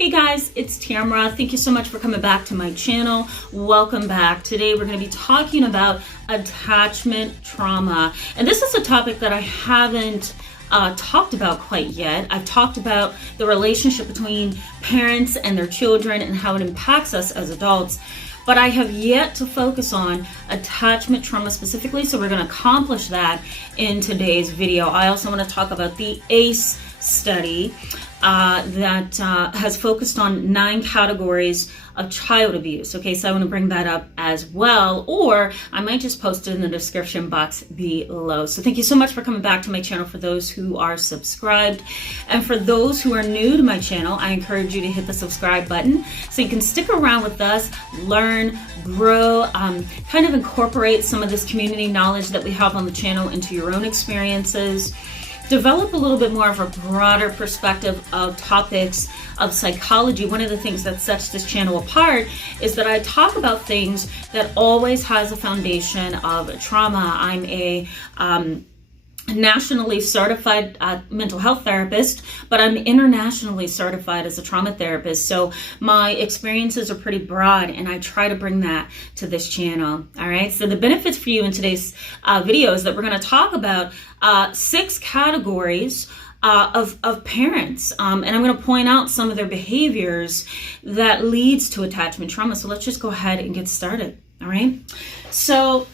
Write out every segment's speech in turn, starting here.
Hey guys, it's Tamara. Thank you so much for coming back to my channel. Welcome back. Today we're going to be talking about attachment trauma. And this is a topic that I haven't talked about quite yet. I've talked about the relationship between parents and their children and how it impacts us as adults. But I have yet to focus on attachment trauma specifically, so we're going to accomplish that in today's video. I also want to talk about the ACE study that has focused on 9 categories of child abuse. Okay, so I want to bring that up as well, or I might just post it in the description box below. So thank you so much for coming back to my channel for those who are subscribed. And for those who are new to my channel, I encourage you to hit the subscribe button so you can stick around with us, learn, grow, kind of incorporate some of this community knowledge that we have on the channel into your own experiences. Develop a little bit more of a broader perspective of topics of psychology. One of the things that sets this channel apart is that I talk about things that always has a foundation of trauma. I'm a nationally certified mental health therapist, but I'm internationally certified as a trauma therapist. So my experiences are pretty broad, and I try to bring that to this channel. All right. So the benefits for you in today's video is that we're going to talk about 6 categories of parents, and I'm going to point out some of their behaviors that leads to attachment trauma. So let's just go ahead and get started. All right. So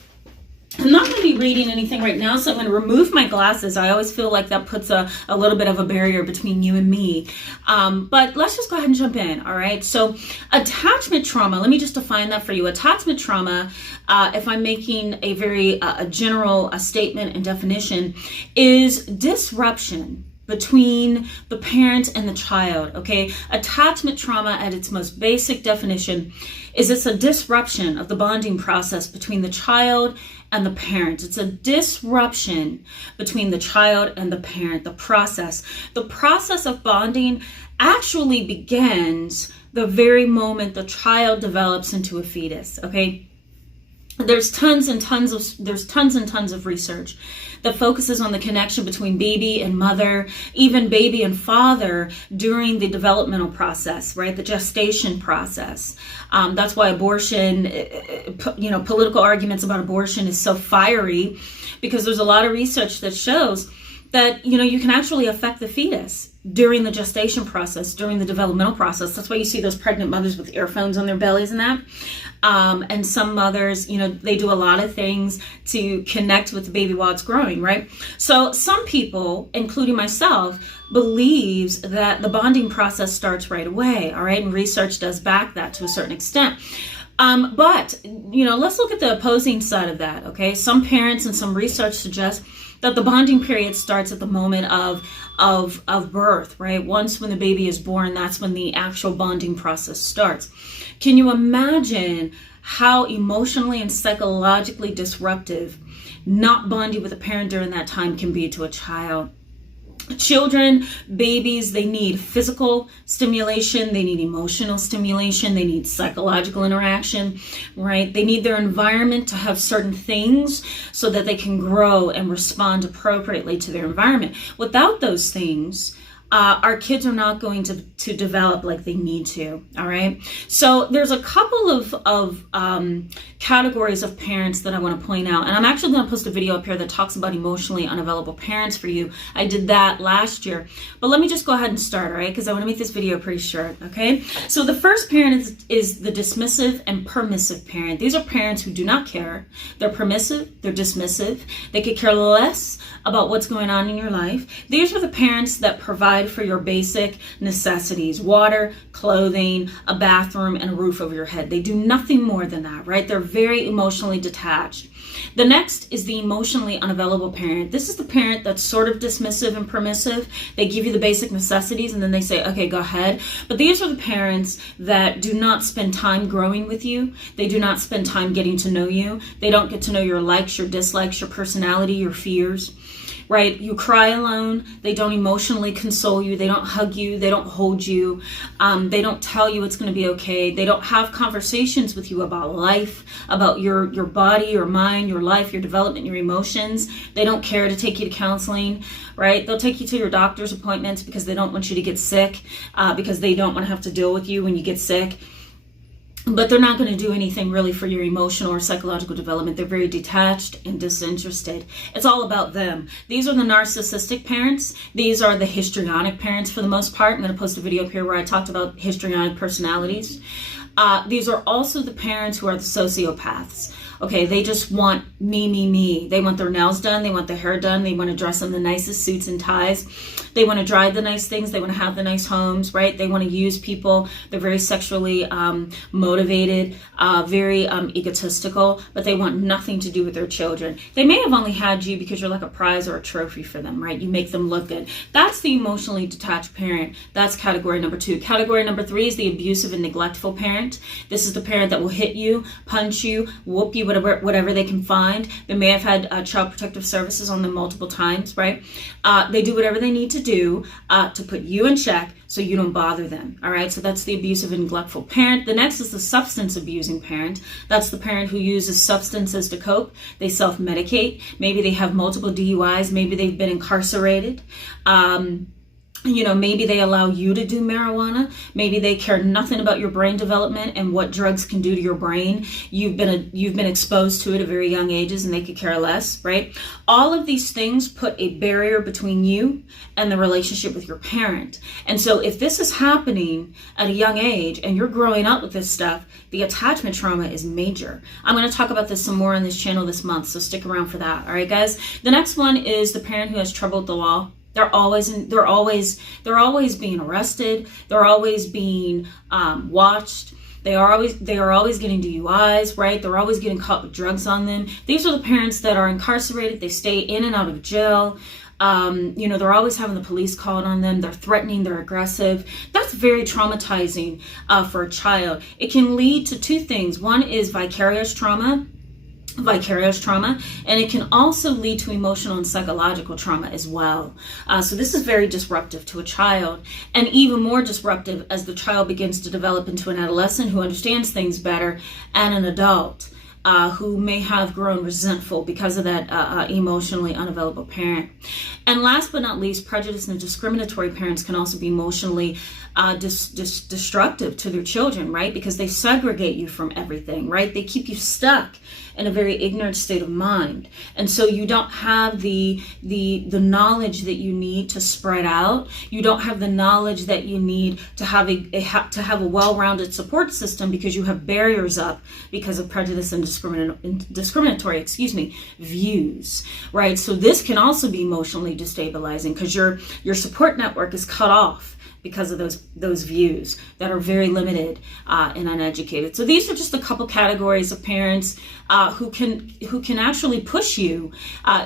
I'm not going to be reading anything right now, so I'm going to remove my glasses. I always feel like that puts a little bit of a barrier between you and me. But let's just go ahead and jump in, all right? So attachment trauma, let me just define that for you. Attachment trauma, if I'm making a very general statement and definition, is disruption between the parent and the child, okay? Attachment trauma at its most basic definition is it's a disruption of the bonding process between the child and the parent. It's a disruption between the child and the parent, the process. The process of bonding actually begins the very moment the child develops into a fetus, okay? There's tons and tons of research that focuses on the connection between baby and mother, even baby and father during the developmental process, right? The gestation process. That's why abortion, political arguments about abortion is so fiery, because there's a lot of research that shows that, you can actually affect the fetus during the gestation process, during the developmental process. That's why you see those pregnant mothers with earphones on their bellies and that. And some mothers, they do a lot of things to connect with the baby while it's growing, right? So some people, including myself, believes that the bonding process starts right away, all right? And research does back that to a certain extent. But, let's look at the opposing side of that, okay? Some parents and some research suggest that the bonding period starts at the moment of birth, right? Once when the baby is born, that's when the actual bonding process starts. Can you imagine how emotionally and psychologically disruptive not bonding with a parent during that time can be to a child? Children, babies, they need physical stimulation, they need emotional stimulation, they need psychological interaction, right? They need their environment to have certain things so that they can grow and respond appropriately to their environment. Without those things, our kids are not going to develop like they need to, all right? So there's a couple of categories of parents that I want to point out. And I'm actually going to post a video up here that talks about emotionally unavailable parents for you. I did that last year. But let me just go ahead and start, all right? Because I want to make this video pretty short, okay? So the first parent is the dismissive and permissive parent. These are parents who do not care. They're permissive, they're dismissive. They could care less about what's going on in your life. These are the parents that provide for your basic necessities: water, clothing, a bathroom, and a roof over your head. They do nothing more than that, right? They're very emotionally detached. The next is the emotionally unavailable parent. This is the parent that's sort of dismissive and permissive. They give you the basic necessities and then they say, okay, go ahead. But these are the parents that do not spend time growing with you. They do not spend time getting to know you. They don't get to know your likes, your dislikes, your personality, your fears, right? You cry alone. They don't emotionally console console you, they don't hug you, they don't hold you, they don't tell you it's going to be okay, they don't have conversations with you about life, about your body, your mind, your life, your development, your emotions. They don't care to take you to counseling, right? They'll take you to your doctor's appointments because they don't want you to get sick, because they don't want to have to deal with you when you get sick. But they're not going to do anything really for your emotional or psychological development. They're very detached and disinterested. It's all about them. These are the narcissistic parents. These are the histrionic parents for the most part. I'm going to post a video up here where I talked about histrionic personalities. These are also the parents who are the sociopaths. Okay, they just want me, me, me. They want their nails done. They want their hair done. They want to dress in the nicest suits and ties. They want to drive the nice things. They want to have the nice homes, right? They want to use people. They're very sexually motivated, very egotistical, but they want nothing to do with their children. They may have only had you because you're like a prize or a trophy for them, right? You make them look good. That's the emotionally detached parent. That's category number 2. Category number 3 is the abusive and neglectful parent. This is the parent that will hit you, punch you, whoop you, whatever they can find. They may have had Child Protective Services on them multiple times, right? They do whatever they need to do to put you in check so you don't bother them, all right? So that's the abusive and neglectful parent. The next is the substance abusing parent. That's the parent who uses substances to cope. They self-medicate. Maybe they have multiple DUIs. Maybe they've been incarcerated. Maybe they allow you to do marijuana. Maybe they care nothing about your brain development and what drugs can do to your brain. You've been exposed to it at very young ages and they could care less, right? All of these things put a barrier between you and the relationship with your parent. And so if this is happening at a young age and you're growing up with this stuff, the attachment trauma is major. I'm going to talk about this some more on this channel this month, so stick around for that. All right, guys. The next one is the parent who has trouble with the law. They're always being arrested. They're always being watched. They are always getting DUIs, right? They're always getting caught with drugs on them. These are the parents that are incarcerated. They stay in and out of jail. They're always having the police called on them. They're threatening. They're aggressive. That's very traumatizing for a child. It can lead to 2 things. One is vicarious trauma, and it can also lead to emotional and psychological trauma as well. So this is very disruptive to a child, and even more disruptive as the child begins to develop into an adolescent who understands things better, and an adult who may have grown resentful because of that emotionally unavailable parent. And last but not least, prejudice and discriminatory parents can also be emotionally destructive to their children, right? Because they segregate you from everything, right? They keep you stuck in a very ignorant state of mind. And so you don't have the knowledge that you need to spread out. You don't have the knowledge that you need to have a well-rounded support system because you have barriers up because of prejudice and discriminatory views, right? So this can also be emotionally destabilizing because your support network is cut off because of those views that are very limited and uneducated. So these are just a couple categories of parents who can actually push you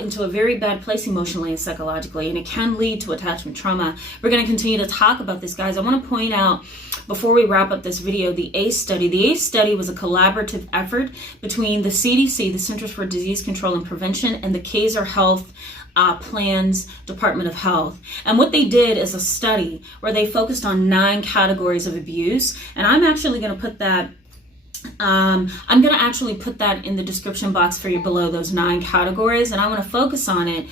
into a very bad place emotionally and psychologically, and it can lead to attachment trauma. We're going to continue to talk about this, guys. I want to point out before we wrap up this video, the ACE study. The ACE study was a collaborative effort between the CDC, the Centers for Disease Control and Prevention, and the Kaiser Health Plan's Department of Health. And what they did is a study where they focused on 9 categories of abuse. And I'm actually going to put that in the description box for you below, those 9 categories, and I want to focus on it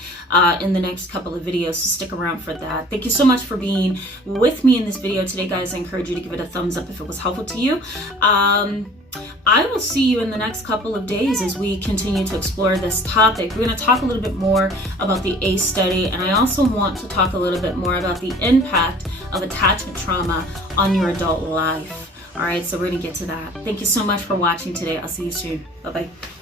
in the next couple of videos, so stick around for that. Thank you so much for being with me in this video today, guys. I encourage you to give it a thumbs up if it was helpful to you. I will see you in the next couple of days as we continue to explore this topic. We're going to talk a little bit more about the ACE study, and I also want to talk a little bit more about the impact of attachment trauma on your adult life. All right, so we're going to get to that. Thank you so much for watching today. I'll see you soon. Bye-bye.